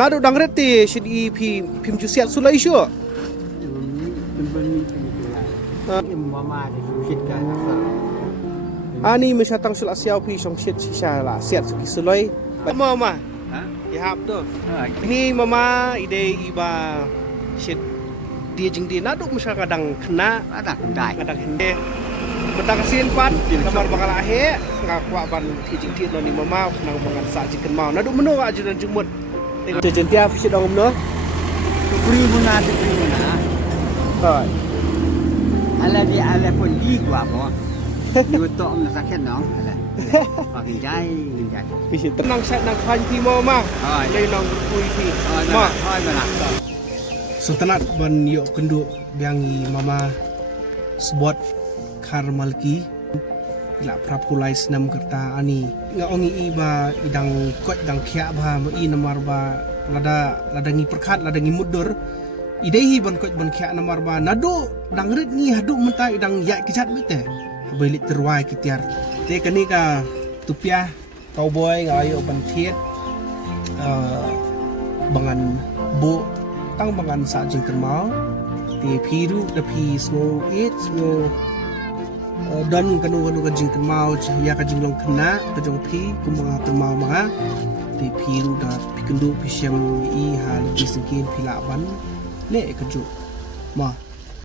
Nado dangret ti shid I phim chu siat sulai shu. Mama di susit kan asal. Ani mesyatang sul asiau pi song shid shisha la siat suki sulai. Mama. Ha? Ihap tu. Ha. Ini mama ide iba shid dia jing dia nado mesya kadang kena Ada dai. kadang hende. Betang kasin pan kamar bakal ahe ngakwa ban ti jing ti ni mama nang bangan sa jiken mau. Nado menu aju dan jumut. Tengok jentia fi shid dong no. Beri muna di beri muna. Hai. Ala di ala pun di gua mo. Yu to om sakit nong ala. Pakai jai, jai. Fi shid tenang sat nang khan pi mama. Hai. Lai nang kui pi. Ma, Ma. hai mana. So tanat ban yok kenduk biangi mama sebot karmalki ila prapulai senam kerta ani nga ongi iba idang kot dang khia ba mo I namar ba lada ngi perkhat lada ngi mudur idehi ban kot ban khia namar ba nado dang rit ngi hadu menta idang ya kichat mite belit terwai kitiar te kani ka tupia cowboy nga ayo ban thiet bangan bu tang bangan sa jingkan mau ti piru da pi smo it smo don kanu ka jingkan mau ya ka jinglong kena ka jong pi kumanga kan mau mga ti piru da pikendu pi siang I hal pi singkin pilaban le ka jo ma